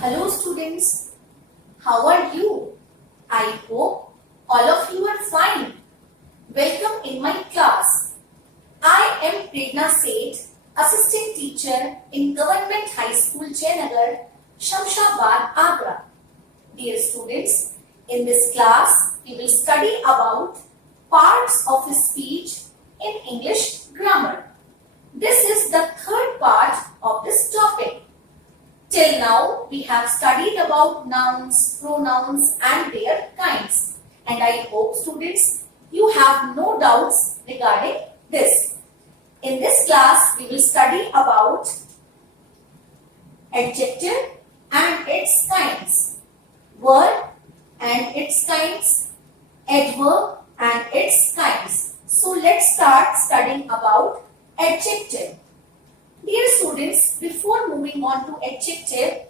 Hello students, how are you? I hope all of you are fine. Welcome in my class. I am Prerna Seth, Assistant Teacher in Government High School Jayanagar, Shamshabad, Agra. Dear students, in this class we will study about parts of speech in English grammar. This is the third part of this topic. Till now, we have studied about nouns, pronouns and their kinds. And I hope students, you have no doubts regarding this. In this class, we will study about adjective and its kinds, word and its kinds, adverb and its kinds. So let's start studying about adjective. Dear students, before moving on to adjective,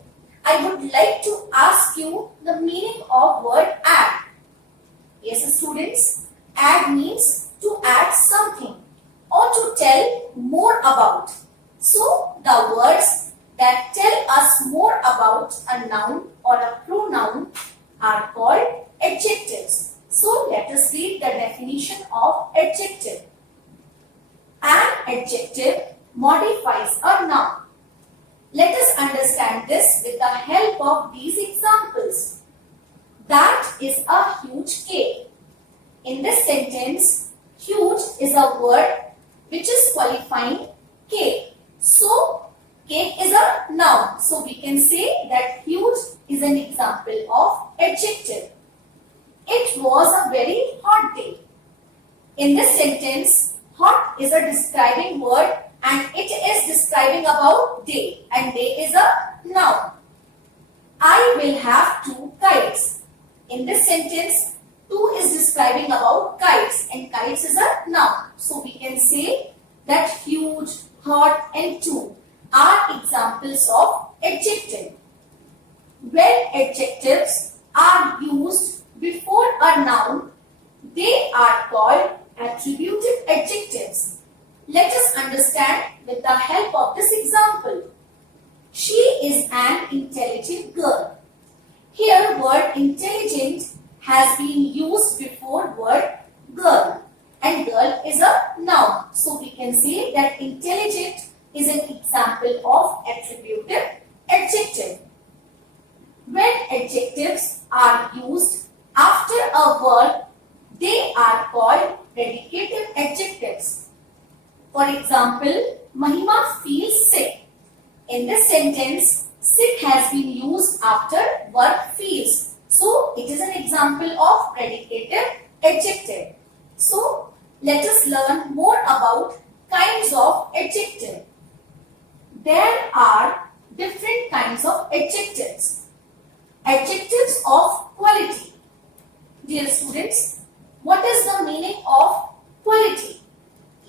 I would like to ask you the meaning of word add. Yes, students, add means to add something or to tell more about. So, the words that tell us more about a noun or a pronoun are called adjectives. So, let us read the definition of adjective. An adjective modifies a noun. Let us understand this with the help of these examples. That is a huge cake. In this sentence, huge is a word which is qualifying cake. So, cake is a noun. So, we can say that huge is an example of adjective. It was a very hot day. In this sentence, hot is a describing word and it is describing about day, and day is a noun. I will have 2 kites. In this sentence, 2 is describing about kites and kites is a noun. So we can say that huge, hot and 2 are examples of adjective. When adjectives are used before a noun, they are called attributive adjectives. Let us understand with the help of this example. She is an intelligent girl. Here word intelligent has been used before word girl, and girl is a noun. So we can say that intelligent is an example of attributive adjective. When adjectives are used after a word, they are called predicative adjectives. For example, Mahima feels sick. In this sentence, sick has been used after verb feels. So, it is an example of predicative adjective. So, let us learn more about kinds of adjective. There are different kinds of adjectives. Adjectives of quality. Dear students, what is the meaning of quality?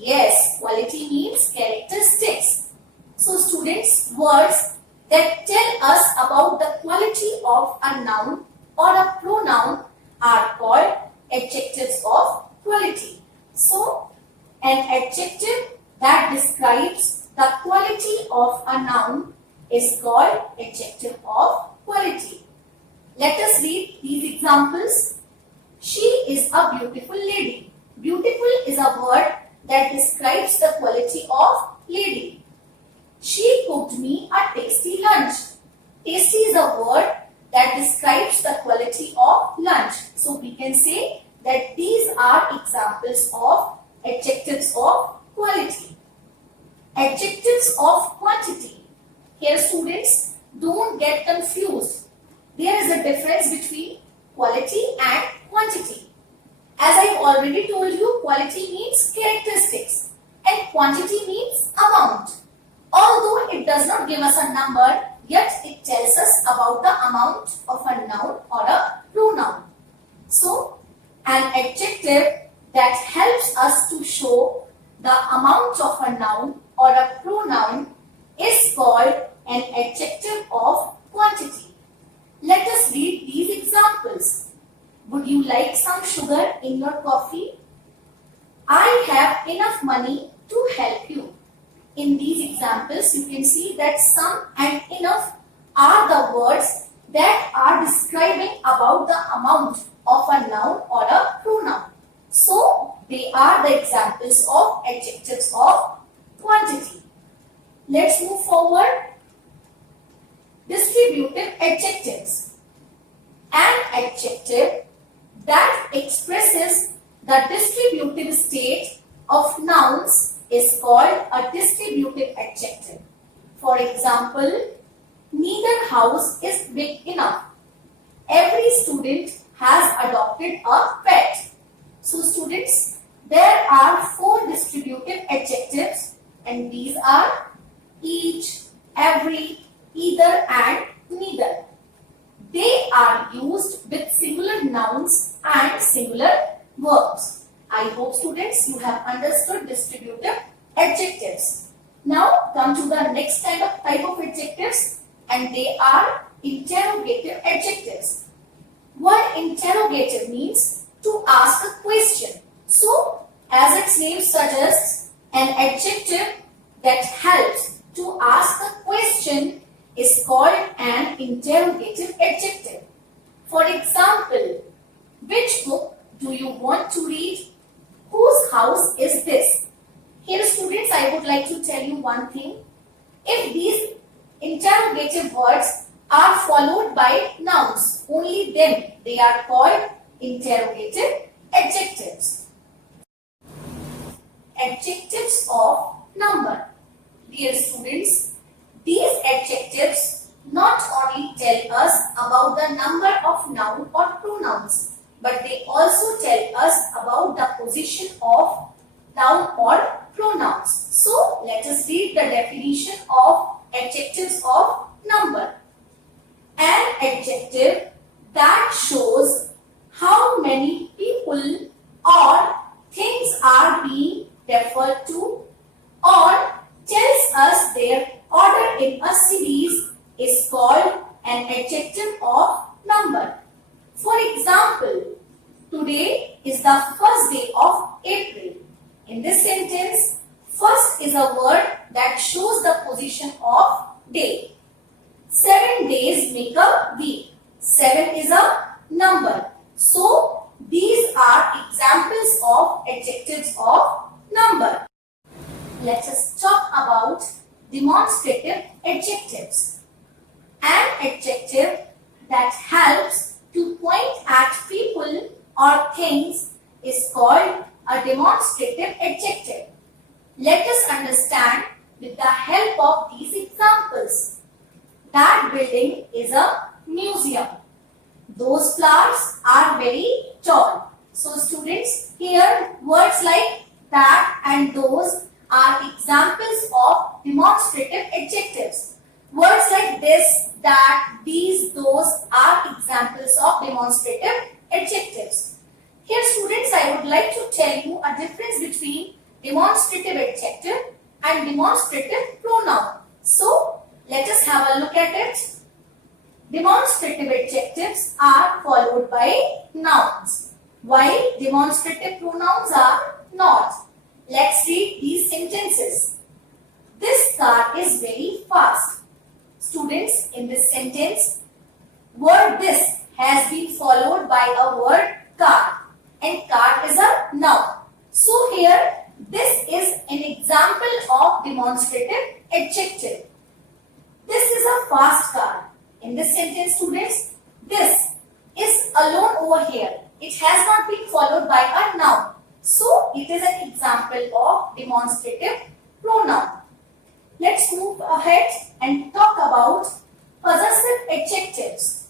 Yes, quality means characteristics. So students, words that tell us about the quality of a noun or a pronoun are called adjectives of quality. So, an adjective that describes the quality of a noun is called adjective of quality. Let us read these examples. She is a beautiful lady. Beautiful is a word that describes the quality of lady. She cooked me a tasty lunch. Tasty is a word that describes the quality of lunch. So we can say that these are examples of adjectives of quality. Adjectives of quantity. Here students, don't get confused. There is a difference between quality and quantity. As I already told you, quality means characteristics and quantity means amount. Although it does not give us a number, yet it tells us about the amount of a noun or a pronoun. So, an adjective that helps us to show the amount of a noun or a pronoun is called an adjective of quantity. Let us read these examples. Would you like some sugar in your coffee? I have enough money to help you. In these examples, you can see that some and enough are the the words that are describing about the amount of a noun or a pronoun. So, they are the examples of adjectives of quantity. Let's move forward. Distributive adjectives. An adjective that expresses the distributive state of nouns is called a distributive adjective. For example, neither house is big enough. Every student has adopted a pet. So students, there are 4 distributive adjectives and these are each, every, either and neither. They are used with singular nouns and singular verbs. I hope students you have understood distributive adjectives. Now come to the next type of adjectives and they are interrogative adjectives. Word interrogative means to ask a question. So as its name suggests, an adjective that helps to ask a question is called an interrogative adjective. For example, which book do you want to read? Whose house is this? Here students, I would like to tell you one thing. If these interrogative words are followed by nouns, only then they are called interrogative adjectives. Adjectives of number. Dear students, these adjectives not only tell us about the number of noun or pronouns, but they also tell us about the position of noun or pronouns. So, let us read the definition of adjectives of number. An adjective that shows how many people or things are being referred to or tells us their order in a series is called an adjective of number. For example, today is the first day of April. In this sentence, first is a word that shows the position of day. 7 days make a week. 7 is a number. So, these are examples of adjectives of number. Let us talk about demonstrative adjectives. An adjective that helps to point at people or things is called a demonstrative adjective. Let us understand with the help of these examples. That building is a museum. Those flowers are very tall. So students, here words like that and those are examples of demonstrative adjectives. Words like this, that, these, those are examples of demonstrative adjectives. Here students, I would like to tell you a difference between demonstrative adjective and demonstrative pronoun. So, let us have a look at it. Demonstrative adjectives are followed by nouns, while demonstrative pronouns are not. Let's read these sentences. This car is very fast. Students, in this sentence, word this has been followed by a word car, and car is a noun. So here, this is an example of demonstrative adjective. This is a fast car. In this sentence, students, this is alone over here. It has not been followed by a noun. So, it is an example of demonstrative pronoun. Let's move ahead and talk about possessive adjectives.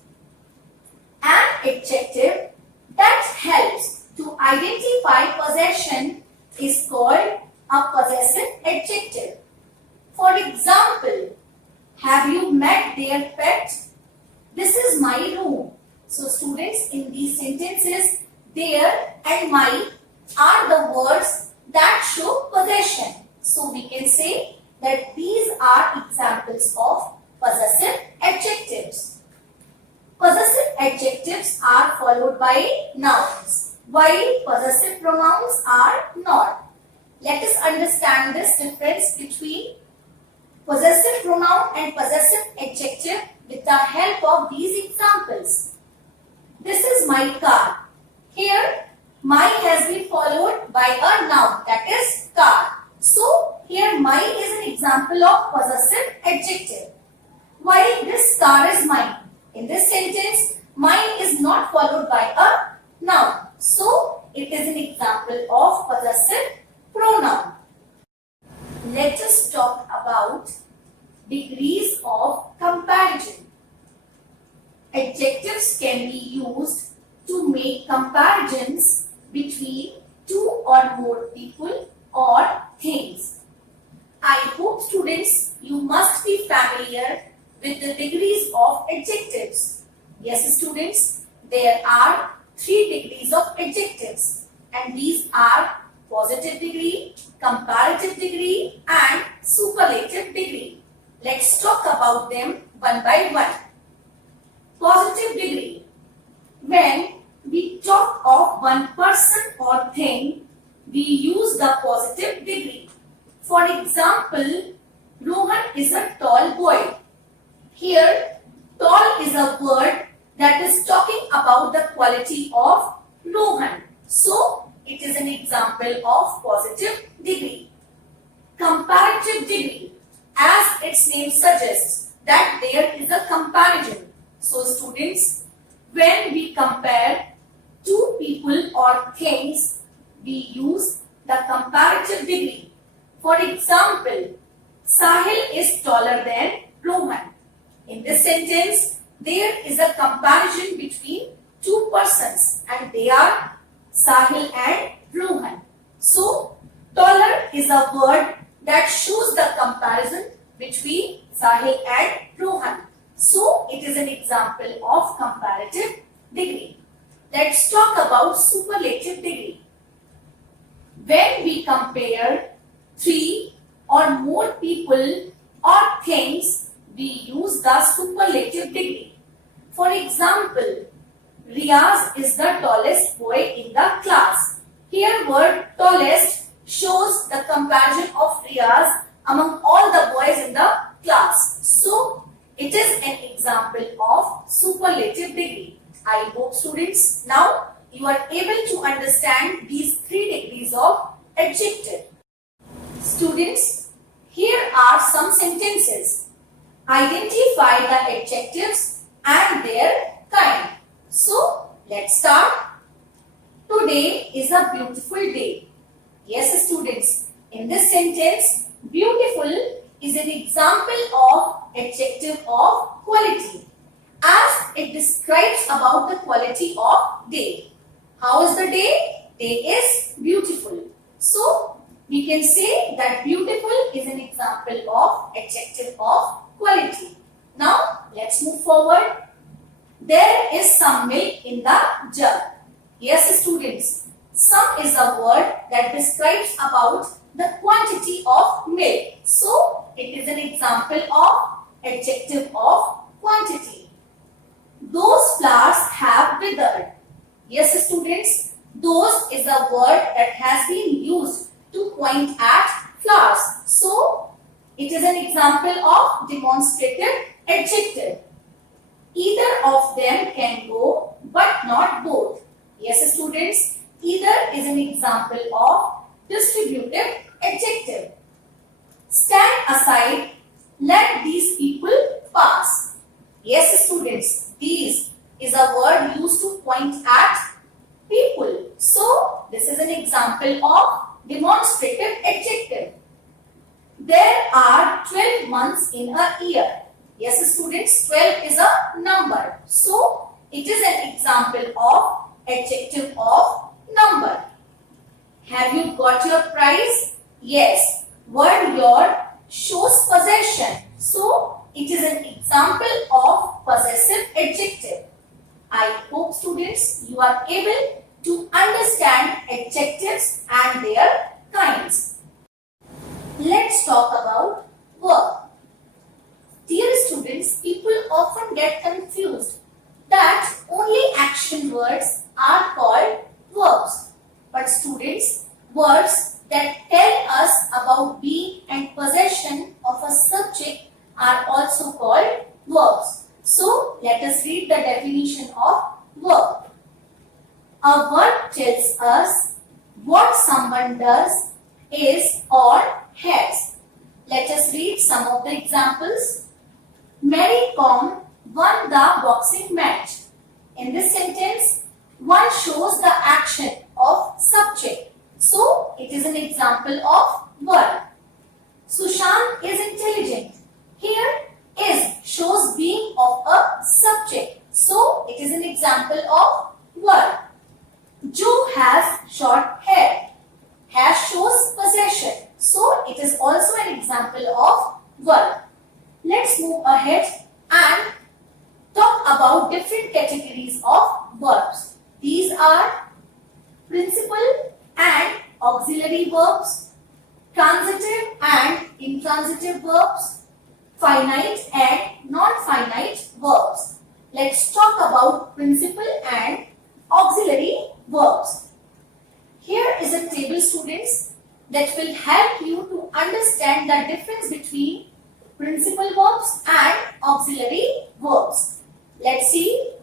An adjective that helps to identify possession is called a possessive adjective. For example, have you met their pet? This is my room. So students, in these sentences, their and my are the words that show possession. So we can say that these are examples of possessive adjectives. Possessive adjectives are followed by nouns, while possessive pronouns are not. Let us understand this difference between possessive pronoun and possessive adjective with the help of these examples. This is my car. Here, my has been followed by a noun, that is car. So, here my is an example of possessive adjective. While this car is mine. In this sentence, mine is not followed by a noun. So, it is an example of possessive pronoun. Let us talk about degrees of comparison. Adjectives can be used to make comparisons between two or more people or things. I hope students, you must be familiar with the degrees of adjectives. Yes students, there are 3 degrees of adjectives and these are positive degree, comparative degree and superlative degree. Let's talk about them one by one. Positive degree. When we talk of one person or thing, we use the positive degree. For example, Rohan is a tall boy. Here, tall is a word that is talking about the quality of Rohan. So, it is an example of positive degree. Comparative degree. As its name suggests, that there is a comparison. So, students, when we compare two people or things, we use the comparative degree. For example, Sahil is taller than Rohan. In this sentence, there is a comparison between two persons and they are Sahil and Rohan. So, taller is a word that shows the comparison between Sahil and Rohan. So, it is an example of comparative degree. Let's talk about superlative degree. When we compare 3 or more people or things, we use the superlative degree. For example, Riaz is the tallest boy in the class. Here word tallest shows the comparison of Riaz among all the boys in the class. So, it is an example of superlative degree. I hope students now you are able to understand these 3 degrees of adjective. Students, here are some sentences. Identify the adjectives and their kind. So, let's start. Today is a beautiful day. Yes, students, in this sentence, beautiful is an example of adjective of quality as it describes about the quality of day. How is the day? Day is beautiful. So, we can say that beautiful is an example of adjective of quality. Now, let's move forward. There is some milk in the jug. Yes, students, some is a word that describes about the quantity of milk. So, it is an example of adjective of quantity. Those flowers have withered. Yes, students, those is a word that has been used to point at flowers. So, it is an example of demonstrative adjective. Either of them can go, but not both. Yes, students, either is an example of distributive adjective. Stand aside, let these people pass. Yes, students, these is a word used to point at people. So, this is an example of demonstrative adjective. There are 12 months in a year. Yes, students, 12 is a number. So, it is an example of adjective of number. Have you got your prize? Yes. Word your shows possession. So, it is an example of possessive adjective. I hope students you are able to understand adjectives and their kinds. Let's talk about verb. Dear students, people often get confused that only action words are called verbs. But students, words that tell us about being and possession of a subject are also called verbs. So let us read the definition of verb. A verb tells us what someone does, is or has. Let us read some of the examples. Mary Kom won the boxing match. In this sentence, one shows the action of subject. So, it is an example of verb. Sushant is intelligent. Here, is shows being of a subject. So, it is an example of verb. Joe has short hair. Has shows possession. So, it is also an example of verb. Let's move ahead and talk about different categories of verbs. These are principal and auxiliary verbs, transitive and intransitive verbs, finite and non-finite verbs. Let's talk about principal and auxiliary verbs. Here is a table, students, that will help you to understand the difference between principal verbs and auxiliary verbs. Let's see.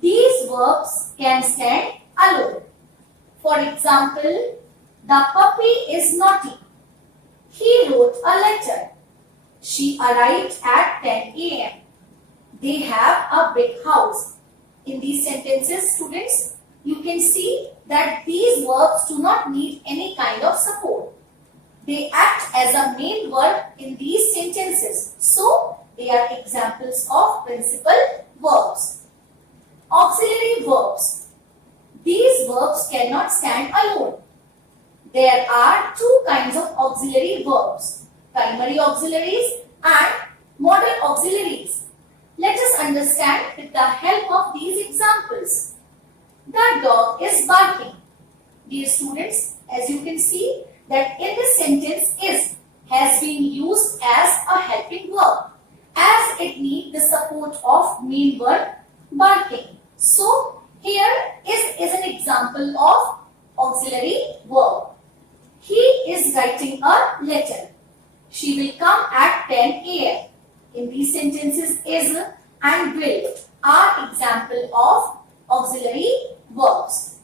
These verbs can stand alone. For example, the puppy is naughty. He wrote a letter. She arrived at 10 a.m. They have a big house. In these sentences, students, you can see that these verbs do not need any kind of support. They act as a main verb in these sentences. So, they are examples of principal verbs. Auxiliary verbs. These verbs cannot stand alone. There are two kinds of auxiliary verbs, primary auxiliaries and modal auxiliaries. Let us understand with the help of these examples. The dog is barking. Dear students, as you can see that in this sentence is has been used as a helping verb as it needs the support of main verb barking. So, here is an example of auxiliary verb. He is writing a letter. She will come at 10 a.m. In these sentences, is and will are example of auxiliary verbs.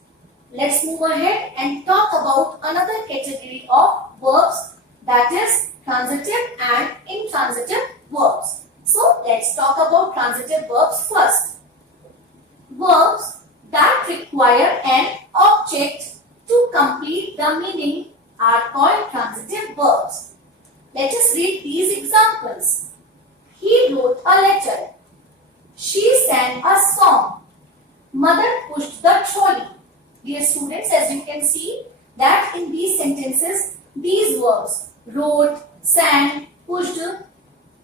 Let's move ahead and talk about another category of verbs, that is transitive and intransitive verbs. So, let's talk about transitive verbs first. Verbs that require an object to complete the meaning are called transitive verbs. Let us read these examples. He wrote a letter. She sang a song. Mother pushed the trolley. Dear students, as you can see that in these sentences, these verbs wrote, sang, pushed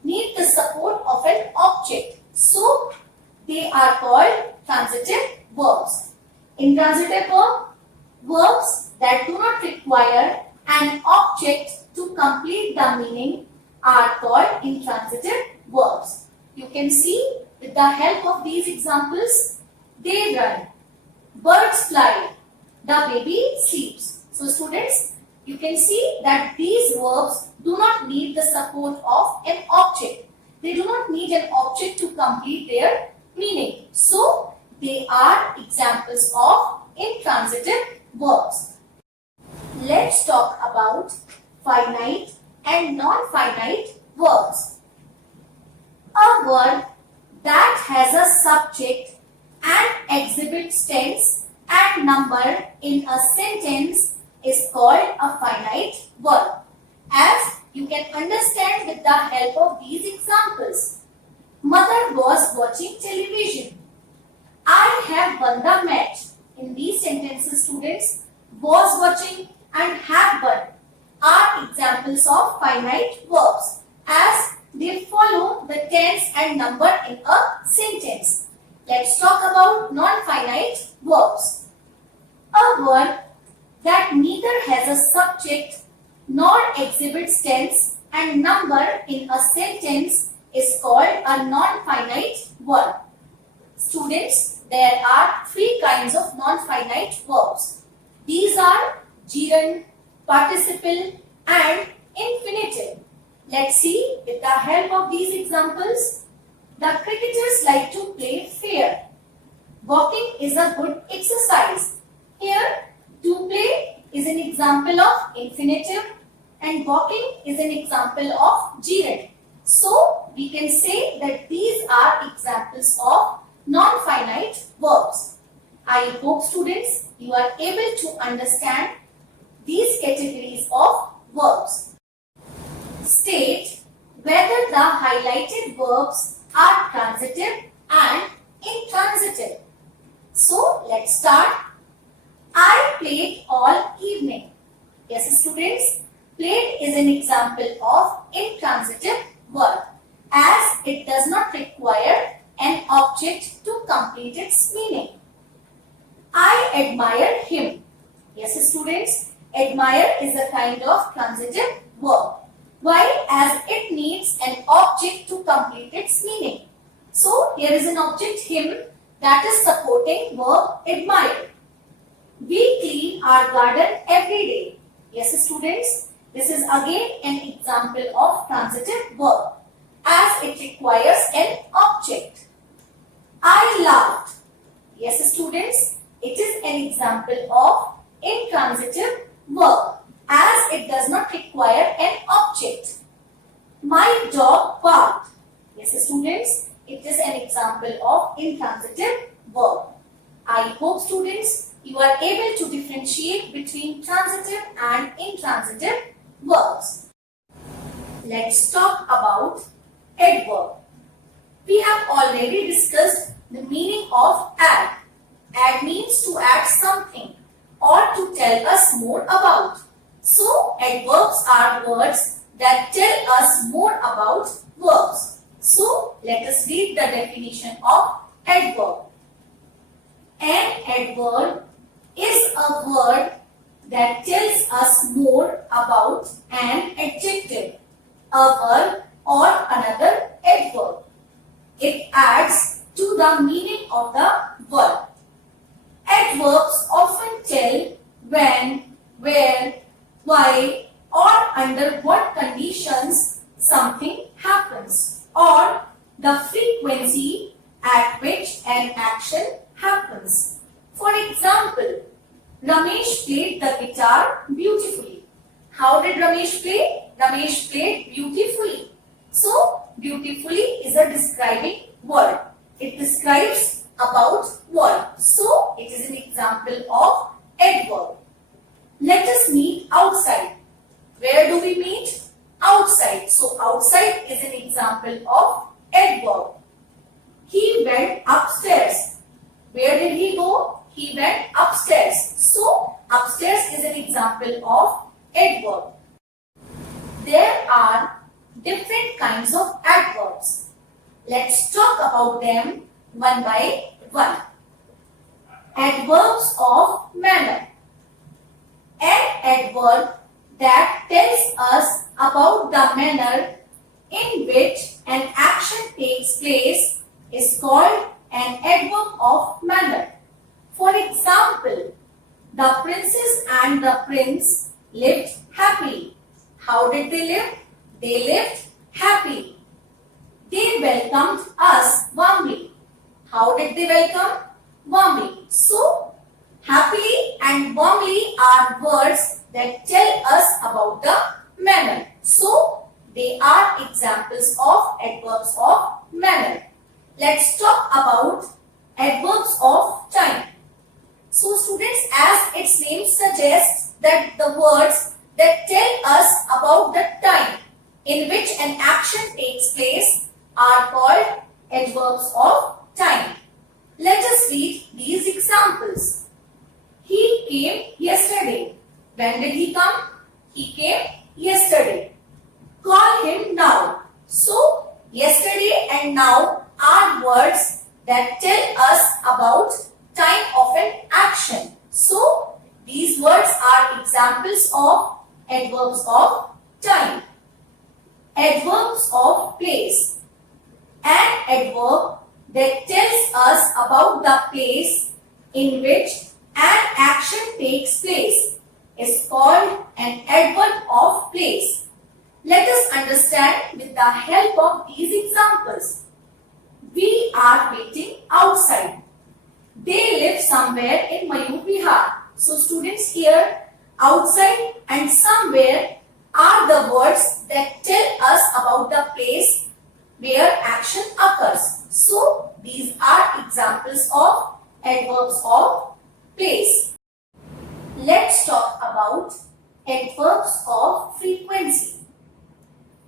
need the support of an object. So, they are called transitive verbs. Intransitive verbs that do not require an object to complete the meaning are called intransitive verbs. You can see with the help of these examples, they run, birds fly, the baby sleeps. So students, you can see that these verbs do not need the support of an object. They do not need an object to complete their meaning. So, they are examples of intransitive verbs. Let's talk about finite and non-finite verbs. A verb that has a subject and exhibits tense and number in a sentence is called a finite verb. As you can understand with the help of these examples. Mother was watching television. I have won the match. In these sentences, students, was watching and have won are examples of finite verbs as they follow the tense and number in a sentence. Let's talk about non-finite verbs. A verb that neither has a subject nor exhibits tense and number in a sentence is called a non-finite verb. Students, there are three kinds of non-finite verbs. These are gerund, participle and infinitive. Let's see with the help of these examples. The cricketers like to play fair. Walking is a good exercise. Here, to play is an example of infinitive and walking is an example of gerund. So, we can say that these are examples of non-finite verbs. I hope students you are able to understand these categories of verbs. State whether the highlighted verbs are transitive and intransitive. So, let's start. I played all evening. Yes, students, played is an example of intransitive verb as it does not require an object to complete its meaning. I admire him. Yes, students, admire is a kind of transitive verb. Why? As it needs an object to complete its meaning. So, here is an object him that is supporting verb admire. We clean our garden every day. Yes, students, this is again an example of transitive verb as it requires an object. I laughed. Yes, students, it is an example of intransitive verb as it does not require an object. My dog barked. Yes, students, it is an example of intransitive verb. I hope students you are able to differentiate between transitive and intransitive verbs. Let's talk about adverb. We have already discussed the meaning of add. Add means to add something or to tell us more about. So, adverbs are words that tell us more about verbs. So, let us read the definition of adverb. An adverb is a word that tells us more about an adjective, a verb or another adverb. It adds to the meaning of the word. Adverbs often tell when, where, why or under what conditions something happens or the frequency at which an action happens. For example, Ramesh played the guitar beautifully. How did Ramesh play? Ramesh played beautifully. So, beautifully is a describing word. It describes about what. So, it is an example of adverb. Let us meet outside. Where do we meet? Outside. So, outside is an example of adverb. He went upstairs. Where did he go? He went upstairs. So, upstairs is an example of adverb. There are different kinds of adverbs. Let's talk about them one by one. Adverbs of manner. An adverb that tells us about the manner in which an action takes place is called an adverb of manner. For example, the princess and the prince lived happily. How did they live? They lived happily. They welcomed us warmly. How did they welcome? Warmly. So, happily and warmly are words that tell us about the manner. So, they are examples of adverbs of manner. Let's talk about adverbs of time. So, students, as its name suggests that the words that tell us about the time in which an action takes place are called adverbs of time. Let us read these examples. He came yesterday. When did he come? He came yesterday. Call him now. So, yesterday and now are words that tell us about time of an action. So, these words are examples of adverbs of time. Adverbs of place. An adverb that tells us about the place in which an action takes place is called an adverb of place. Let us understand with the help of these examples. We are waiting outside. They live somewhere in Mayur Vihar. So students, here outside and somewhere are the words that tell us about the place where action occurs. So these are examples of adverbs of place. Let's talk about adverbs of frequency.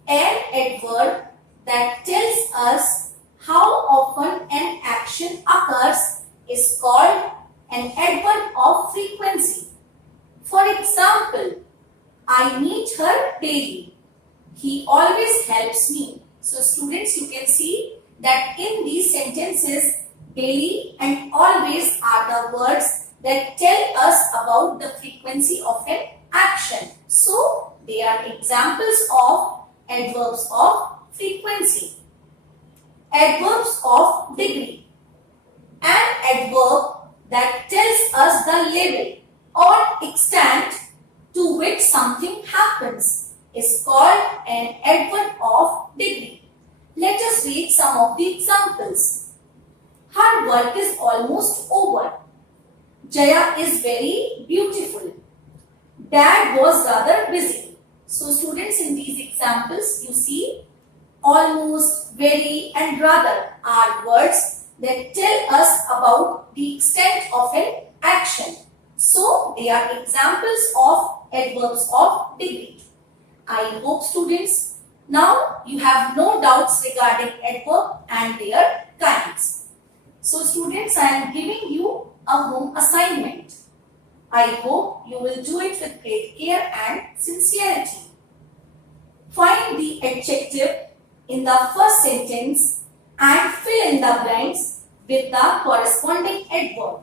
An adverb that tells us how often an action occurs is called an adverb of frequency. For example, I meet her daily. He always helps me. So students, you can see that in these sentences, daily and always are the words that tell us about the frequency of an action. So they are examples of adverbs of frequency. Adverbs of degree. An adverb that tells us the level or extent to which something happens is called an adverb of degree. Let us read some of the examples. Her work is almost over. Jaya is very beautiful. Dad was rather busy. So students, in these examples, you see almost, very and rather are words that tell us about the extent of an action. So they are examples of adverbs of degree. I hope students, now you have no doubts regarding adverb and their kinds. So students, I am giving you a home assignment. I hope you will do it with great care and sincerity. Find the adjective in the first sentence and fill in the blanks with the corresponding adverb.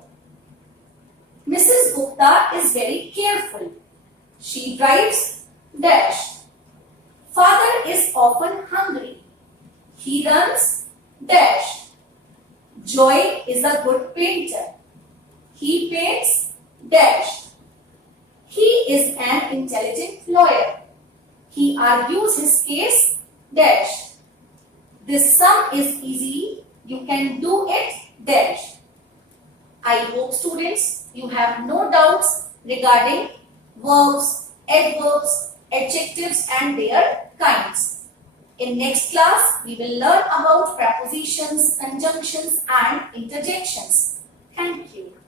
Mrs. Gupta is very careful. She drives dash. Father is often hungry. He runs dash. Joy is a good painter. He paints dash. He is an intelligent lawyer. He argues his case dash. This sum is easy. You can do it dash. I hope students you have no doubts regarding verbs, adverbs, adjectives and their kinds. In next class, we will learn about prepositions, conjunctions and interjections. Thank you.